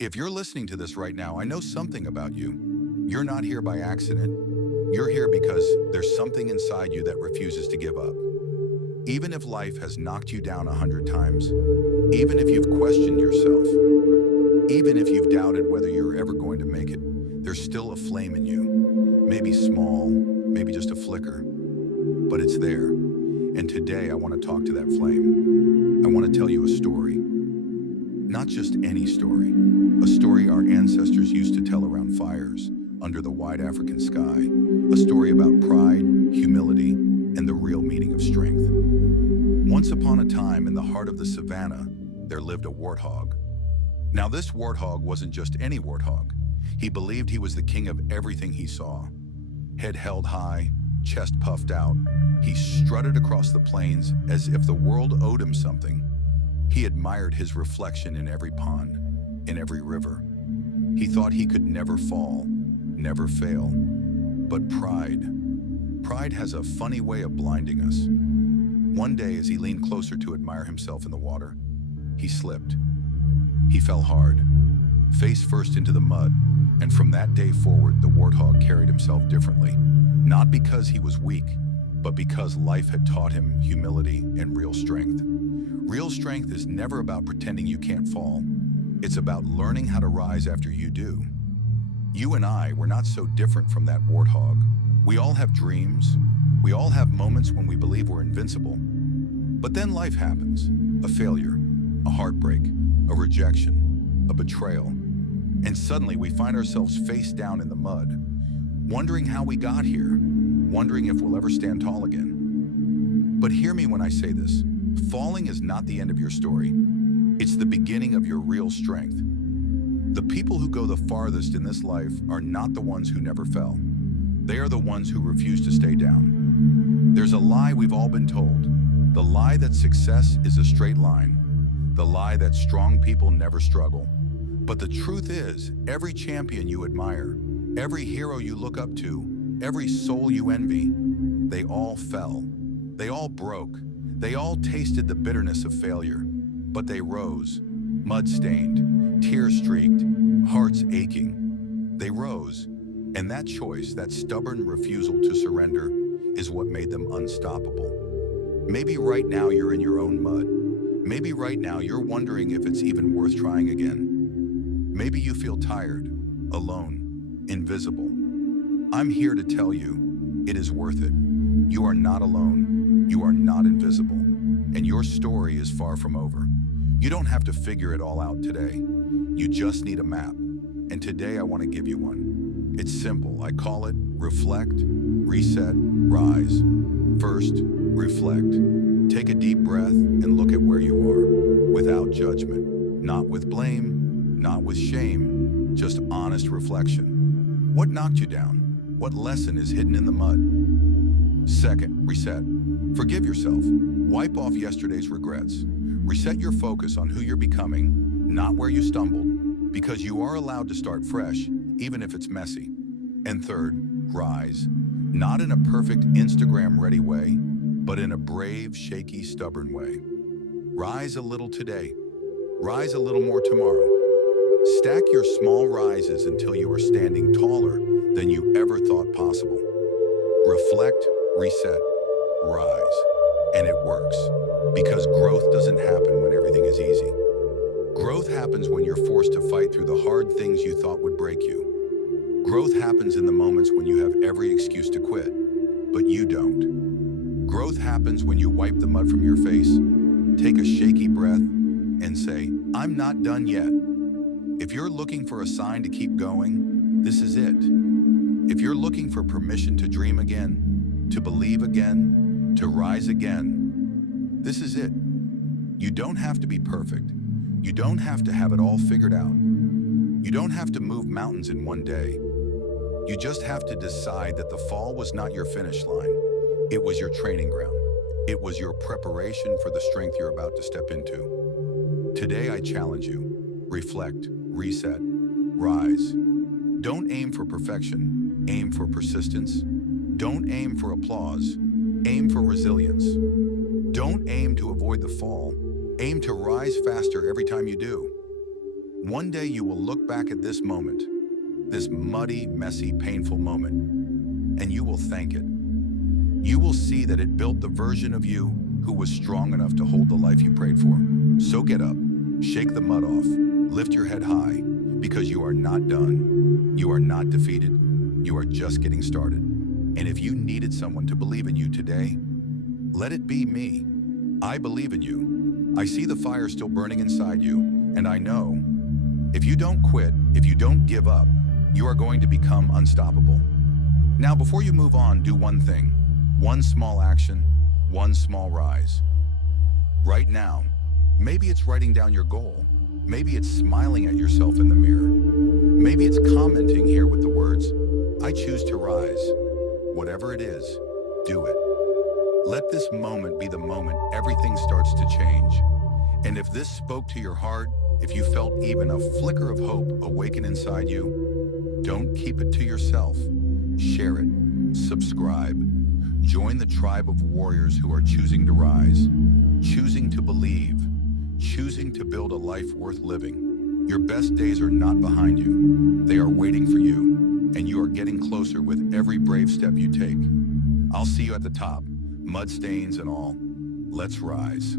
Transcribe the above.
If you're listening to this right now, I know something about you. You're not here by accident. You're here because there's something inside you that refuses to give up. Even if life has knocked you down 100 times, even if you've questioned yourself, even if you've doubted whether you're ever going to make it, there's still a flame in you. Maybe small, maybe just a flicker, but it's there. And today I want to talk to that flame. I want to tell you a story. Not just any story. A story our ancestors used to tell around fires, under the wide African sky. A story about pride, humility, and the real meaning of strength. Once upon a time, in the heart of the savannah, there lived a warthog. Now, this warthog wasn't just any warthog. He believed he was the king of everything he saw. Head held high, chest puffed out, he strutted across the plains as if the world owed him something. He admired his reflection in every pond, in every river. He thought he could never fall, never fail. But pride has a funny way of blinding us. One day, as he leaned closer to admire himself in the water, he slipped. He fell hard, face first into the mud, and from that day forward, the warthog carried himself differently. Not because he was weak, but because life had taught him humility and real strength. Real strength is never about pretending you can't fall. It's about learning how to rise after you do. You and I were not so different from that warthog. We all have dreams. We all have moments when we believe we're invincible. But then life happens. A failure, a heartbreak, a rejection, a betrayal. And suddenly we find ourselves face down in the mud, wondering how we got here, wondering if we'll ever stand tall again. But hear me when I say this. Falling is not the end of your story. It's the beginning of your real strength. The people who go the farthest in this life are not the ones who never fell. They are the ones who refuse to stay down. There's a lie we've all been told. The lie that success is a straight line. The lie that strong people never struggle. But the truth is, every champion you admire, every hero you look up to, every soul you envy, they all fell. They all broke. They all tasted the bitterness of failure. But they rose, mud-stained, tear-streaked, hearts aching. They rose, and that choice, that stubborn refusal to surrender, is what made them unstoppable. Maybe right now you're in your own mud. Maybe right now you're wondering if it's even worth trying again. Maybe you feel tired, alone, invisible. I'm here to tell you, it is worth it. You are not alone. You are not invisible. And your story is far from over. You don't have to figure it all out today. You just need a map. And today I want to give you one. It's simple. I call it reflect, reset, rise. First, reflect. Take a deep breath and look at where you are, without judgment, not with blame, not with shame, just honest reflection. What knocked you down? What lesson is hidden in the mud? Second, reset. Forgive yourself. Wipe off yesterday's regrets. Reset your focus on who you're becoming, not where you stumbled, because you are allowed to start fresh, even if it's messy. And third, rise. Not in a perfect Instagram-ready way, but in a brave, shaky, stubborn way. Rise a little today. Rise a little more tomorrow. Stack your small rises until you are standing taller than you ever thought possible. Reflect, reset, rise. And it works. Because growth doesn't happen when everything is easy. Growth happens when you're forced to fight through the hard things you thought would break you. Growth happens in the moments when you have every excuse to quit, but you don't. Growth happens when you wipe the mud from your face, take a shaky breath, and say, I'm not done yet. If you're looking for a sign to keep going, this is it. If you're looking for permission to dream again, to believe again, to rise again, this is it. You don't have to be perfect. You don't have to have it all figured out. You don't have to move mountains in one day. You just have to decide that the fall was not your finish line. It was your training ground. It was your preparation for the strength you're about to step into. Today I challenge you. Reflect, reset, rise. Don't aim for perfection. Aim for persistence. Don't aim for applause. Aim for resilience. Don't aim to avoid the fall. Aim to rise faster every time you do. One day you will look back at this moment, this muddy, messy, painful moment, and you will thank it. You will see that it built the version of you who was strong enough to hold the life you prayed for. So get up, shake the mud off, lift your head high, because you are not done. You are not defeated. You are just getting started. And if you needed someone to believe in you today, let it be me. I believe in you. I see the fire still burning inside you, and I know if you don't quit, if you don't give up, you are going to become unstoppable. Now, before you move on, do one thing. One small action, one small rise. Right now, maybe it's writing down your goal. Maybe it's smiling at yourself in the mirror. Maybe it's commenting here with the words, "I choose to rise." Whatever it is, do it. Let this moment be the moment everything starts to change. And if this spoke to your heart, if you felt even a flicker of hope awaken inside you, don't keep it to yourself. Share it. Subscribe. Join the tribe of warriors who are choosing to rise, choosing to believe, choosing to build a life worth living. Your best days are not behind you. They are waiting for you, and you are getting closer with every brave step you take. I'll see you at the top, mud stains and all. Let's rise.